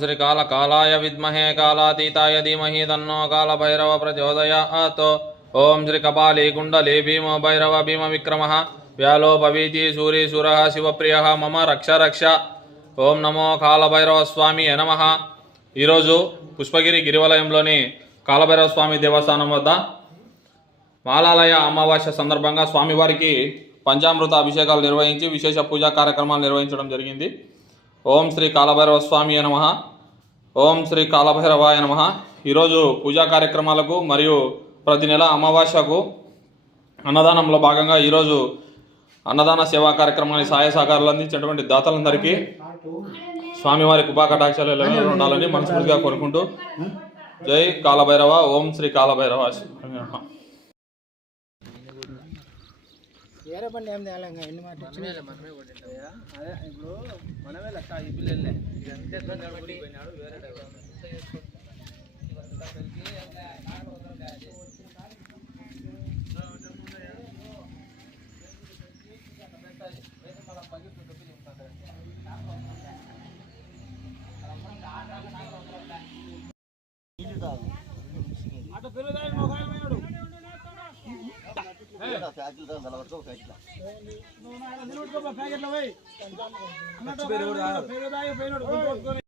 శ్రీ కాల కాలాయ విద్మహే కాలాతీతాయ ధీమహి తన్నో కాల భైరవ ప్రచోదయాత్ ఓం శ్రీ కపాలి కుండలి భీమ భైరవ భీమ విక్రమ వ్యాలో భవీతి సూరి శివప్రియ మమ రక్ష రక్ష ఓం నమో కాలభైరవ స్వామి నమ ఈరోజు పుష్పగిరి గిరివలయంలోని కాలభైరవ స్వామి దేవస్థానం వద్ద మాలాలయ అమావాస్య సందర్భంగా స్వామివారికి పంచామృత అభిషేకాలు నిర్వహించి విశేష పూజా కార్యక్రమాలు నిర్వహించడం జరిగింది. ఓం శ్రీ కాలభైరవ స్వామి నమ. ఓం శ్రీ కాలభైరవాయ నమ. ఈరోజు పూజా కార్యక్రమాలకు మరియు ప్రతి నెల అమావాస్యకు అన్నదానంలో భాగంగా ఈరోజు అన్నదాన సేవా కార్యక్రమాన్ని సహాయ సహకారాలు అందించినటువంటి దాతలందరికీ స్వామివారి కృపాకటాక్షాలు ఎల్లవేళలా ఉండాలని మనస్ఫూర్తిగా కోరుకుంటూ జై కాలభైరవ ఓం శ్రీ కాలభైరవ వేరే పని ఏం తేలే ఇంకా ఎన్ని మాట మనమే మనమే కొట్టింటాం అదే ఇప్పుడు మనమే లెక్క ఈ పిల్లలే ఇదంతే పోయినాడు వేరే ప్యాకెట్లో పోయి